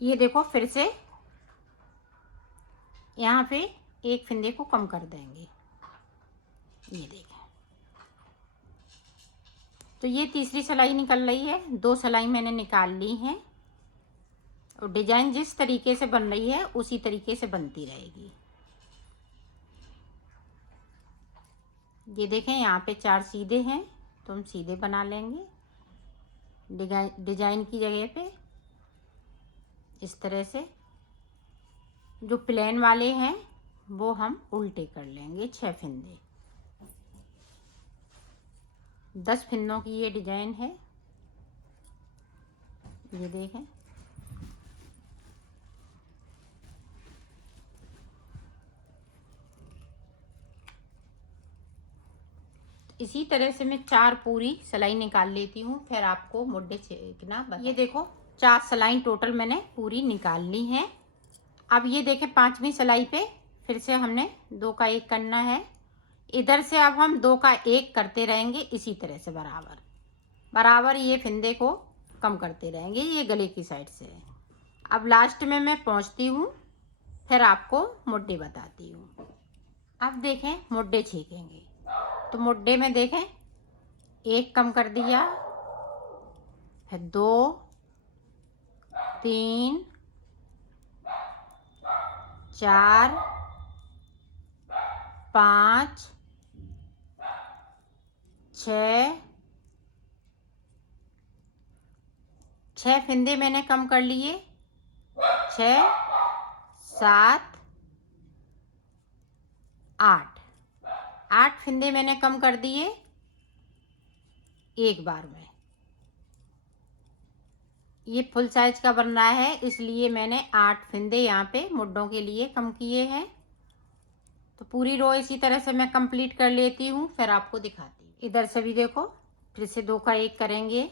ये देखो फिर से यहाँ पे एक फंदे को कम कर देंगे। ये देखें, तो ये तीसरी सिलाई निकल रही है। 2 सिलाई मैंने निकाल ली हैं और डिजाइन जिस तरीके से बन रही है उसी तरीके से बनती रहेगी। ये देखें, यहाँ पे 4 सीधे हैं तो हम सीधे बना लेंगे डिजाइन की जगह पे। इस तरह से जो प्लेन वाले हैं वो हम उल्टे कर लेंगे। 6 फंदे, 10 फंदों की ये डिजाइन है। ये देखें, इसी तरह से मैं 4 पूरी सिलाई निकाल लेती हूँ, फिर आपको मुड्ढे छेकना बता। ये देखो 4 सिलाई टोटल मैंने पूरी निकाल ली है। अब ये देखें 5वीं सिलाई पे फिर से हमने 2 का 1 करना है। इधर से अब हम 2 का 1 करते रहेंगे इसी तरह से बराबर बराबर ये फंदे को कम करते रहेंगे। ये गले की साइड से है। अब लास्ट में मैं पहुंचती हूँ, फिर आपको मुड्ढे बताती हूँ। अब देखें मुड्ढे छेकेंगे तो मुड्ढे में देखें 1 कम कर दिया, फिर 2, 3, 4, 5, 6 फंदे मैंने कम कर लिए। 6, 7, 8 फंदे मैंने कम कर दिए एक बार में। ये फुल साइज का बन रहा है इसलिए मैंने 8 फंदे यहाँ पे मुड्ढों के लिए कम किए हैं। तो पूरी रो इसी तरह से मैं कंप्लीट कर लेती हूँ, फिर आपको दिखाती हूँ। इधर से भी देखो फिर से 2 का 1 करेंगे।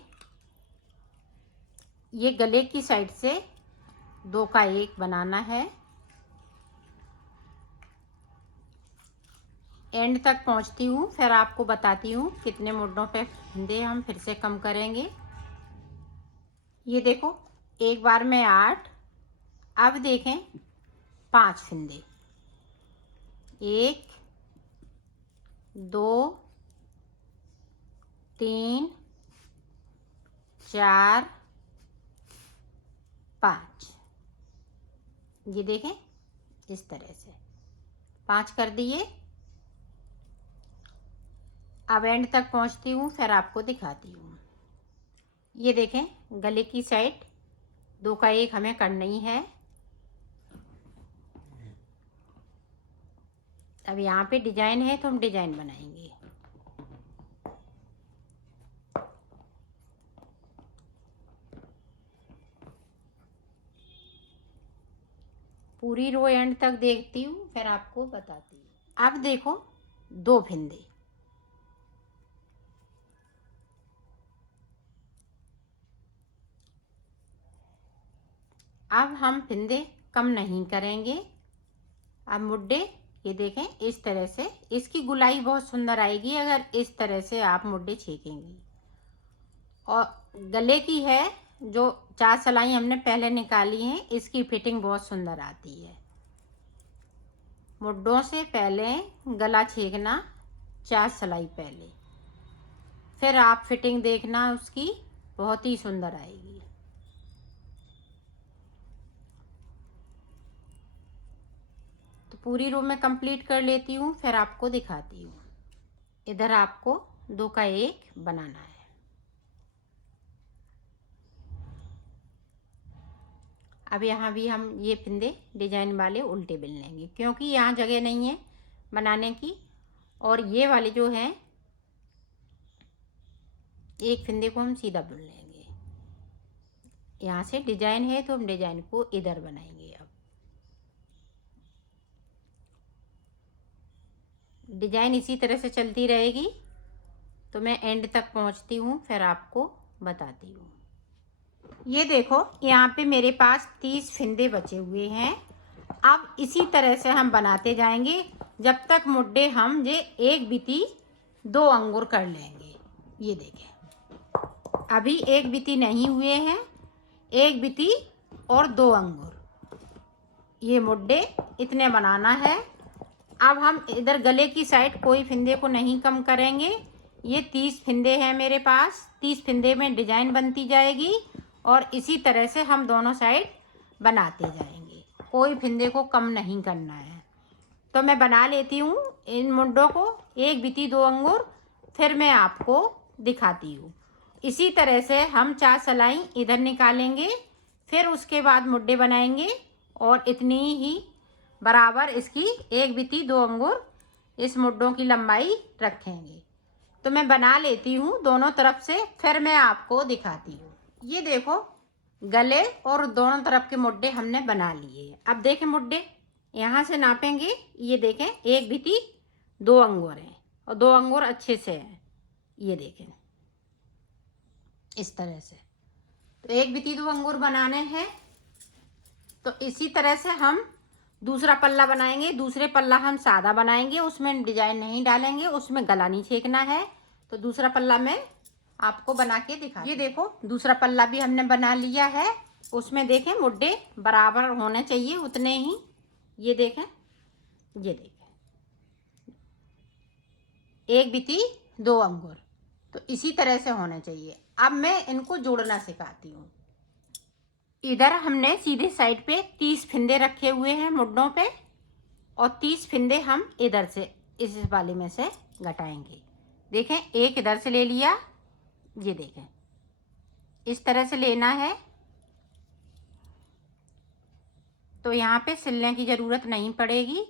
ये गले की साइड से 2 का 1 बनाना है। एंड तक पहुँचती हूँ, फिर आपको बताती हूँ कितने मुड्ढों पे फंदे हम फिर से कम करेंगे। ये देखो एक बार में 8। अब देखें 5 फंदे, 1, 2, 3, 4, 5। ये देखें इस तरह से 5 कर दिए। अब एंड तक पहुंचती हूँ, फिर आपको दिखाती हूँ। ये देखें गले की साइड 2 का 1 हमें करना ही है। अब यहाँ पे डिजाइन है तो हम डिजाइन बनाएंगे। पूरी रो एंड तक देखती हूँ, फिर आपको बताती हूँ। अब देखो 2 फंदे, अब हम फंदे कम नहीं करेंगे। अब मुड्ढे ये देखें इस तरह से, इसकी गुलाई बहुत सुंदर आएगी अगर इस तरह से आप मुड्ढे छेकेंगी। और गले की है जो 4 सिलाई हमने पहले निकाली हैं, इसकी फिटिंग बहुत सुंदर आती है। मुड्ढों से पहले गला छेकना 4 सिलाई पहले, फिर आप फिटिंग देखना उसकी बहुत ही सुंदर आएगी। तो पूरी रो में कंप्लीट कर लेती हूँ, फिर आपको दिखाती हूँ। इधर आपको 2 का 1 बनाना है। अब यहाँ भी हम ये फंदे डिजाइन वाले उल्टे बिन लेंगे क्योंकि यहाँ जगह नहीं है बनाने की। और ये वाले जो हैं एक फंदे को हम सीधा बुन लेंगे। यहाँ से डिजाइन है तो हम डिजाइन को इधर बनाएंगे। अब डिजाइन इसी तरह से चलती रहेगी तो मैं एंड तक पहुँचती हूँ, फिर आपको बताती हूँ। ये देखो यहाँ पे मेरे पास 30 फंदे बचे हुए हैं। अब इसी तरह से हम बनाते जाएंगे जब तक मुड्ढे हम ये 1 बिती 2 अंगुर कर लेंगे। ये देखें अभी 1 बिती नहीं हुए हैं, 1 बिती और 2 अंगूर। ये मुड्डे इतने बनाना है। अब हम इधर गले की साइड कोई फिंदे को नहीं कम करेंगे। ये 30 फिंदे हैं मेरे पास। 30 फिंदे में डिजाइन बनती जाएगी और इसी तरह से हम दोनों साइड बनाते जाएंगे। कोई फिंदे को कम नहीं करना है। तो मैं बना लेती हूँ इन मुंडों को, 1 बिती 2 अंगूर, फिर मैं आपको दिखाती हूँ। इसी तरह से हम 4 सिलाई इधर निकालेंगे, फिर उसके बाद मुड्डे बनाएंगे और इतनी ही बराबर इसकी 1 बिती 2 अंगूर इस मुड्डों की लंबाई रखेंगे। तो मैं बना लेती हूँ दोनों तरफ से, फिर मैं आपको दिखाती हूँ। ये देखो गले और दोनों तरफ के मुड्डे हमने बना लिए। अब देखें मुड्डे यहाँ से नापेंगे। ये देखें 1 बिती 2 अंगूर हैं और 2 अंगूर अच्छे से हैं। ये देखें इस तरह से। तो 1 बिती 2 अंगूर बनाने हैं। तो इसी तरह से हम दूसरा पल्ला बनाएंगे। दूसरे पल्ला हम सादा बनाएंगे, उसमें डिजाइन नहीं डालेंगे, उसमें गला नहीं छेकना है। तो दूसरा पल्ला मैं आपको बना के दिखा। ये देखो दूसरा पल्ला भी हमने बना लिया है। उसमें देखें मुड्डे बराबर होने चाहिए उतने ही। ये देखें, ये देखें 1 बिती 2 अंगूर। तो इसी तरह से होने चाहिए। अब मैं इनको जोड़ना सिखाती हूँ। इधर हमने सीधे साइड पे 30 फिंदे रखे हुए हैं मुड्डों पे और 30 फिंदे हम इधर से इस वाले में से घटाएंगे। देखें एक इधर से ले लिया। ये देखें इस तरह से लेना है। तो यहाँ पे सिलने की ज़रूरत नहीं पड़ेगी।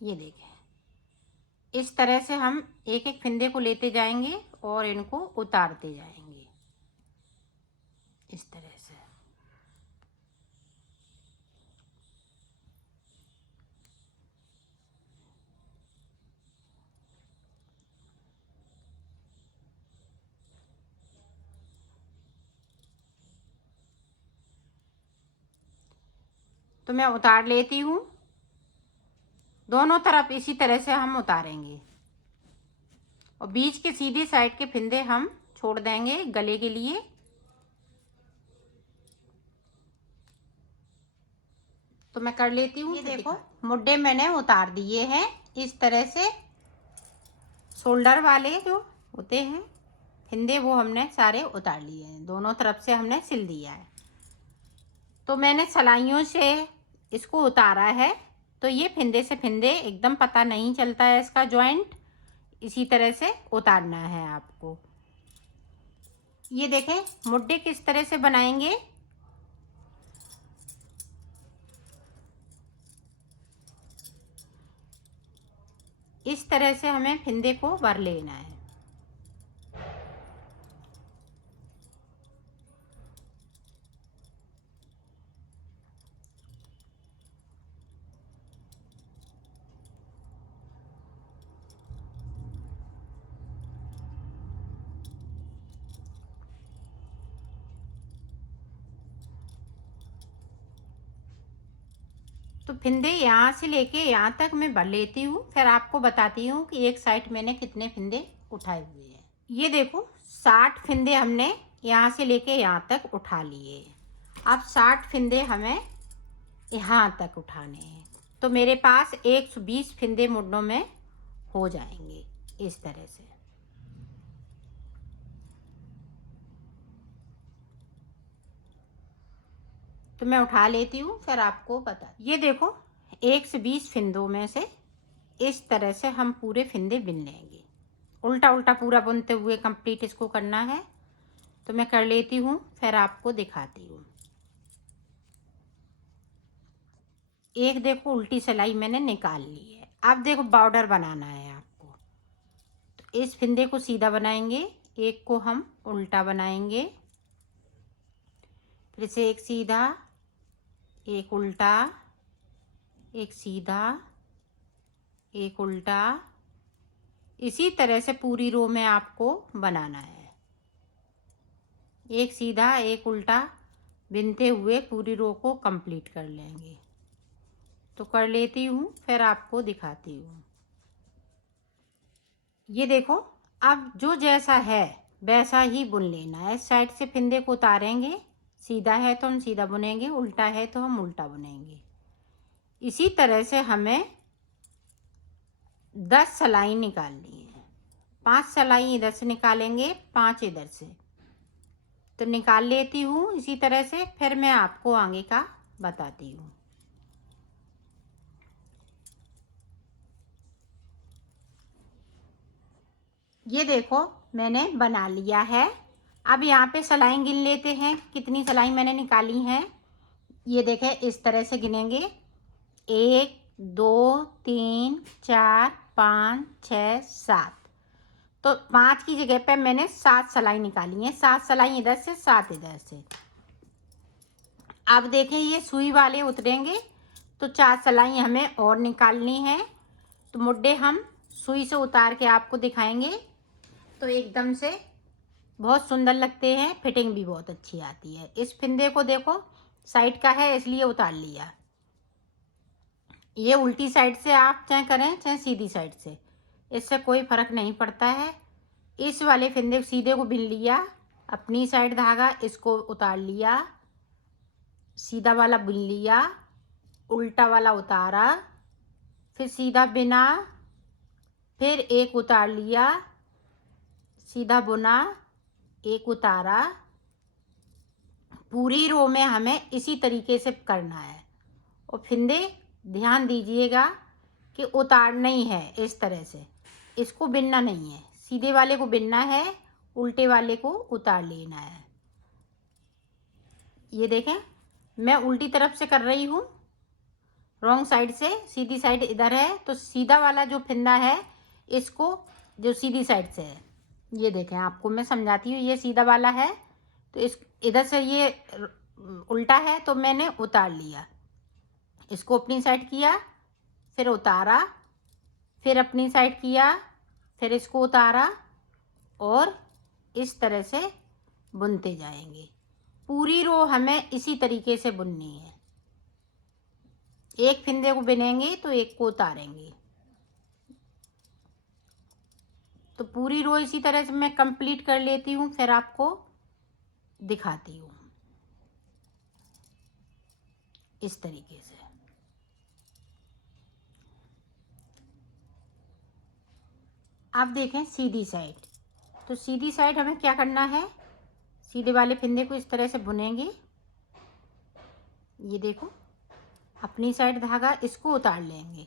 ये देखें इस तरह से हम एक एक फिंदे को लेते जाएंगे और इनको उतारते जाएंगे इस तरह से। तो मैं उतार लेती हूँ। दोनों तरफ इसी तरह से हम उतारेंगे और बीच के सीधी साइड के फिंदे हम छोड़ देंगे गले के लिए। तो मैं कर लेती हूँ। ये देखो मुड्डे मैंने उतार दिए हैं इस तरह से। शोल्डर वाले जो होते हैं फिंदे वो हमने सारे उतार लिए हैं। दोनों तरफ से हमने सिल दिया है। तो मैंने सलाइयों से इसको उतारा है। तो ये फिंदे से फिंदे एकदम पता नहीं चलता है इसका जॉइंट। इसी तरह से उतारना है आपको। ये देखें मुड्डे किस तरह से बनाएंगे। इस तरह से हमें फिंदे को भर लेना है। तो फिंदे यहाँ से लेके यहाँ तक मैं भर लेती हूँ, फिर आपको बताती हूँ कि एक साइड मैंने कितने फिंदे उठाए हुए हैं। ये देखो 60 फिंदे हमने यहाँ से लेके यहाँ तक उठा लिए। अब 60 फिंदे हमें यहाँ तक उठाने हैं। तो मेरे पास 120 फिंदे मुड्डों में हो जाएंगे इस तरह से। तो मैं उठा लेती हूँ फिर आपको बता। ये देखो 120 फिंदों में से इस तरह से हम पूरे फिंदे बिन लेंगे। उल्टा उल्टा पूरा बुनते हुए कंप्लीट इसको करना है। तो मैं कर लेती हूँ फिर आपको दिखाती हूँ। एक देखो उल्टी सिलाई मैंने निकाल ली है। अब देखो बॉर्डर बनाना है आपको। तो इस फिंदे को सीधा बनाएंगे, एक को हम उल्टा बनाएंगे, फिर से एक सीधा, एक उल्टा, एक सीधा, एक उल्टा। इसी तरह से पूरी रो में आपको बनाना है। एक सीधा एक उल्टा बिनते हुए पूरी रो को कंप्लीट कर लेंगे। तो कर लेती हूँ, फिर आपको दिखाती हूँ। ये देखो, अब जो जैसा है वैसा ही बुन लेना है। इस साइड से फिंदे को उतारेंगे, सीधा है तो हम सीधा बुनेंगे, उल्टा है तो हम उल्टा बुनेंगे। इसी तरह से हमें 10 सिलाई निकालनी है। 5 सिलाई इधर से निकालेंगे, 5 इधर से। तो निकाल लेती हूँ इसी तरह से, फिर मैं आपको आगे का बताती हूँ। ये देखो मैंने बना लिया है। अब यहाँ पे सिलाई गिन लेते हैं, कितनी सिलाई मैंने निकाली है। ये देखें, इस तरह से गिनेंगे, 1 2 3 4 5 6 7। तो 5 की जगह पे मैंने 7 सिलाई निकाली है। 7 सिलाई इधर से, 7 इधर से। अब देखें, ये सुई वाले उतरेंगे तो 4 सिलाई हमें और निकालनी है। तो मुड्डे हम सुई से उतार के आपको दिखाएंगे, तो एकदम से बहुत सुंदर लगते हैं, फिटिंग भी बहुत अच्छी आती है। इस फिंदे को देखो, साइड का है इसलिए उतार लिया। ये उल्टी साइड से आप चाहे करें चाहे सीधी साइड से, इससे कोई फर्क नहीं पड़ता है। इस वाले फिंदे सीधे को बिन लिया, अपनी साइड धागा इसको उतार लिया, सीधा वाला बिन लिया, उल्टा वाला उतारा, फिर सीधा बिना, फिर एक उतार लिया, सीधा बुना, एक उतारा। पूरी रो में हमें इसी तरीके से करना है। और फिंदे ध्यान दीजिएगा कि उतारना ही है इस तरह से, इसको बिनना नहीं है। सीधे वाले को बिनना है, उल्टे वाले को उतार लेना है। ये देखें, मैं उल्टी तरफ से कर रही हूँ, रॉन्ग साइड से। सीधी साइड इधर है, तो सीधा वाला जो फिंदा है इसको, जो सीधी साइड से है, ये देखें आपको मैं समझाती हूँ। ये सीधा वाला है तो इस इधर से ये उल्टा है तो मैंने उतार लिया, इसको अपनी साइड किया, फिर उतारा, फिर अपनी साइड किया, फिर इसको उतारा, और इस तरह से बुनते जाएंगे। पूरी रो हमें इसी तरीके से बुननी है। एक फिंदे को बिनेंगे तो एक को उतारेंगे। तो पूरी रो इसी तरह से मैं कंप्लीट कर लेती हूँ, फिर आपको दिखाती हूँ इस तरीके से। अब देखें सीधी साइड, तो सीधी साइड हमें क्या करना है, सीधे वाले फिंदे को इस तरह से बुनेंगे। ये देखो, अपनी साइड धागा इसको उतार लेंगे।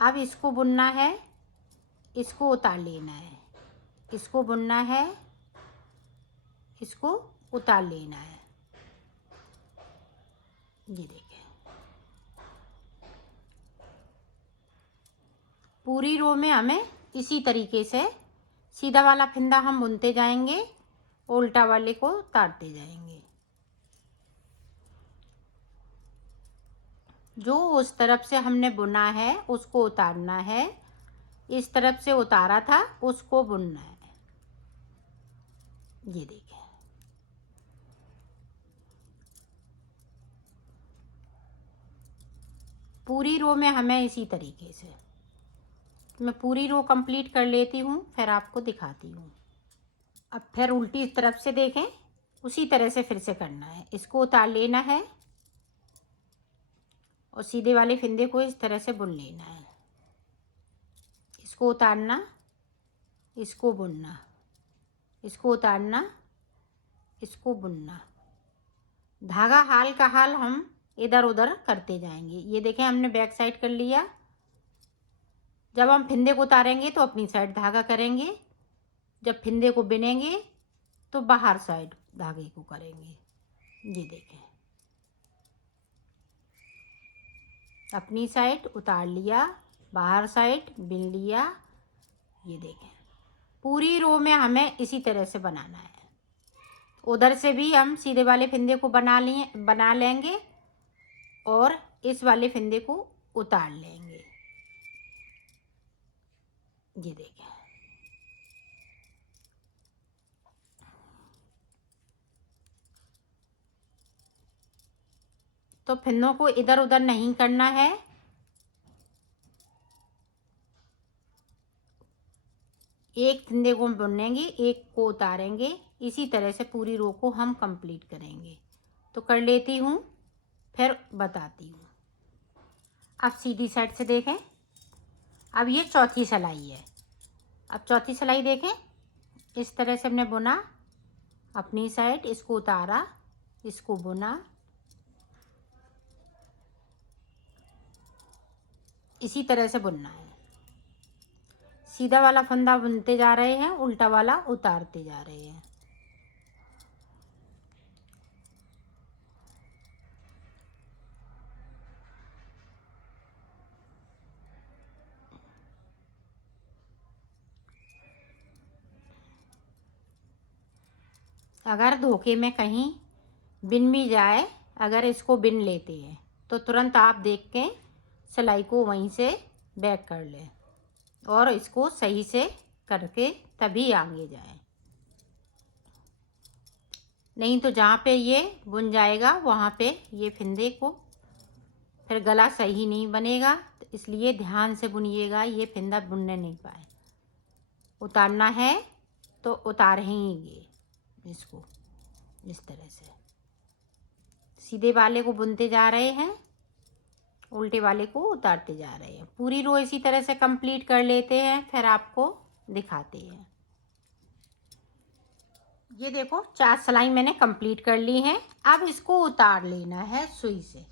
अब इसको बुनना है, इसको उतार लेना है, इसको बुनना है, इसको उतार लेना है। ये देखें, पूरी रो में हमें इसी तरीके से सीधा वाला फिंदा हम बुनते जाएंगे, उल्टा वाले को उतारते जाएंगे। जो उस तरफ से हमने बुना है उसको उतारना है, इस तरफ से उतारा था उसको बुनना है। ये देखें, पूरी रो में हमें इसी तरीके से। मैं पूरी रो कंप्लीट कर लेती हूँ, फिर आपको दिखाती हूँ। अब फिर उल्टी तरफ से देखें, उसी तरह से फिर से करना है। इसको उतार लेना है और सीधे वाले फिंदे को इस तरह से बुन लेना है। इसको उतारना, इसको बुनना, इसको उतारना, इसको बुनना। धागा हाल का हाल हम इधर उधर करते जाएंगे। ये देखें, हमने बैक साइड कर लिया। जब हम फिंदे को उतारेंगे तो अपनी साइड धागा करेंगे, जब फिंदे को बिनेंगे तो बाहर साइड धागे को करेंगे। ये देखें, अपनी साइड उतार लिया, बाहर साइड बिन लिया। ये देखें, पूरी रो में हमें इसी तरह से बनाना है। उधर से भी हम सीधे वाले फिंदे को बना लेंगे और इस वाले फिंदे को उतार लेंगे। ये देखें, तो फिंदों को इधर उधर नहीं करना है। एक फिंदे को बुनेंगे, एक को उतारेंगे। इसी तरह से पूरी रो को हम कंप्लीट करेंगे। तो कर लेती हूँ, फिर बताती हूँ। अब सीधी साइड से देखें। अब ये चौथी सिलाई है। अब चौथी सिलाई देखें, इस तरह से हमने बुना अपनी साइड, इसको उतारा, इसको बुना, इसी तरह से बुनना है। सीधा वाला फंदा बुनते जा रहे हैं, उल्टा वाला उतारते जा रहे हैं। अगर धोखे में कहीं बिन भी जाए, अगर इसको बिन लेते हैं तो तुरंत आप देख के सिलाई को वहीं से बैक कर लें और इसको सही से करके तभी आगे जाए। नहीं तो जहाँ पे ये बुन जाएगा वहाँ पे ये फिंदे को फिर गला सही नहीं बनेगा। तो इसलिए ध्यान से बुनिएगा, ये फिंदा बुनने नहीं पाए। उतारना है तो उतारेंगे इसको इस तरह से। सीधे वाले को बुनते जा रहे हैं, उल्टे वाले को उतारते जा रहे हैं। पूरी रो इसी तरह से कंप्लीट कर लेते हैं, फिर आपको दिखाते हैं। ये देखो 4 सिलाई मैंने कंप्लीट कर ली हैं। अब इसको उतार लेना है सुई से।